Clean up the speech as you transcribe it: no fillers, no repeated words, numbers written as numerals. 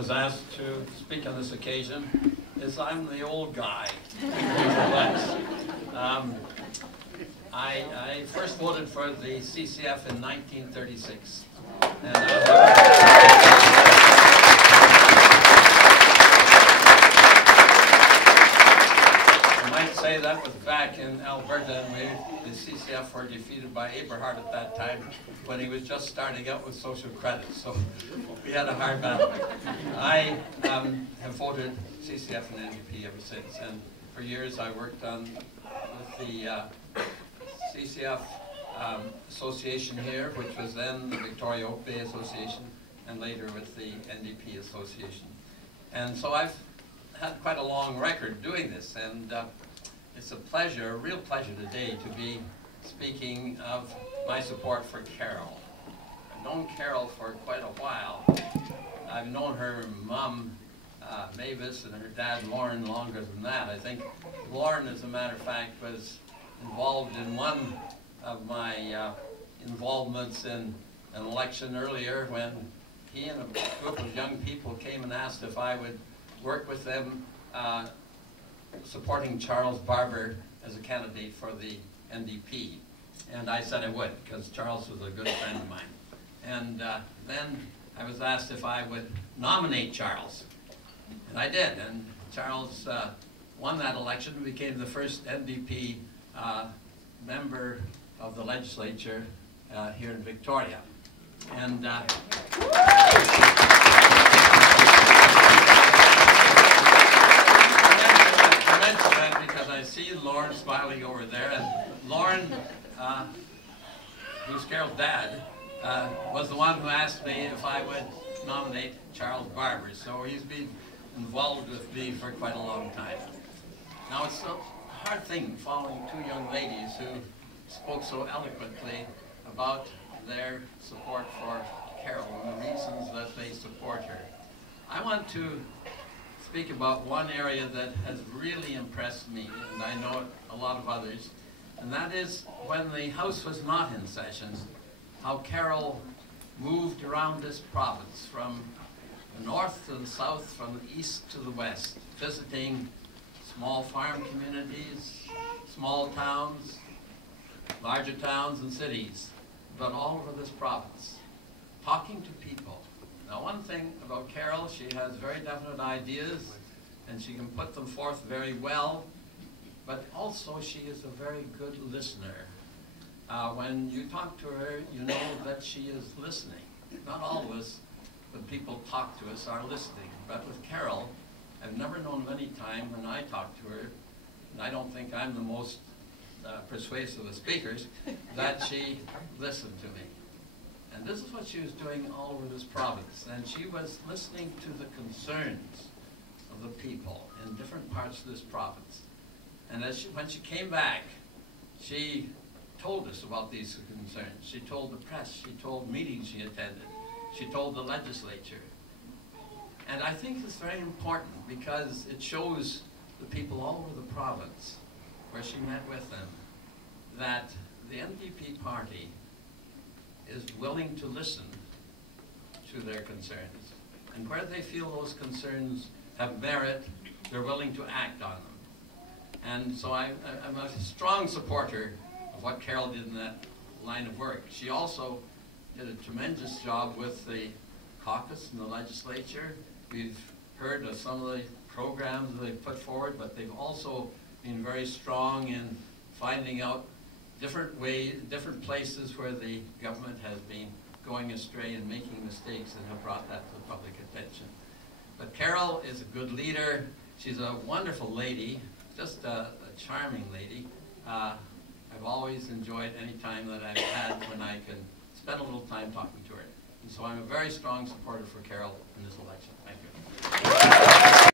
was asked to speak on this occasion is I'm the old guy. I first voted for the CCF in 1936. And I might say that was back in Alberta, and the CCF were defeated by Aberhart at that time when he was just starting out with social credit. So we had a hard battle. I have voted CCF and NDP ever since, and for years I worked on with the CCF association here, which was then the Victoria Oak Bay Association, and later with the NDP Association. And so I've had quite a long record doing this, and it's a pleasure, a real pleasure today to be speaking of my support for Carol. I've known Carol for quite a while. I've known her mom, Mavis, and her dad, Lauren, longer than that. I think Lauren, as a matter of fact, was involved in one of my involvements in an election earlier when he and a group of young people came and asked if I would work with them supporting Charles Barber as a candidate for the NDP. And I said I would, because Charles was a good friend of mine. And then I was asked if I would nominate Charles. And I did, and Charles won that election and became the first NDP member of the legislature here in Victoria. And I mention that because I see Lauren smiling over there, and Lauren, who's Carol's dad, was the one who asked me if I would nominate Charles Barber. So he's been involved with me for quite a long time. Now it's a hard thing following two young ladies who spoke so eloquently about their support for Carol and the reasons that they support her. I want to speak about one area that has really impressed me, and I know a lot of others, and that is when the House was not in session, how Carol moved around this province from the north to the south, from the east to the west, visiting small farm communities, small towns, larger towns and cities, but all over this province, talking to people. Now, one thing about Carol, she has very definite ideas, and she can put them forth very well, but also she is a very good listener. When you talk to her, you know that she is listening. Not all of us, when people talk to us, are listening. But with Carol, I've never known of any time when I talk to her, and I don't think I'm the most persuasive of speakers, that she listened to me. And this is what she was doing all over this province. And she was listening to the concerns of the people in different parts of this province. And when she came back, she told us about these concerns. She told the press, she told meetings she attended, she told the legislature. And I think it's very important because it shows the people all over the province where she met with them that the NDP party is willing to listen to their concerns. And where they feel those concerns have merit, they're willing to act on them. And so I'm a strong supporter of what Carol did in that line of work. She also did a tremendous job with the caucus and the legislature. We've heard of some of the programs that they've put forward, but they've also been very strong in finding out different places where the government has been going astray and making mistakes, and have brought that to the public attention. But Carol is a good leader. She's a wonderful lady, just a charming lady. I've always enjoyed any time that I've had when I can spend a little time talking to her. And so I'm a very strong supporter for Carol in this election. Thank you.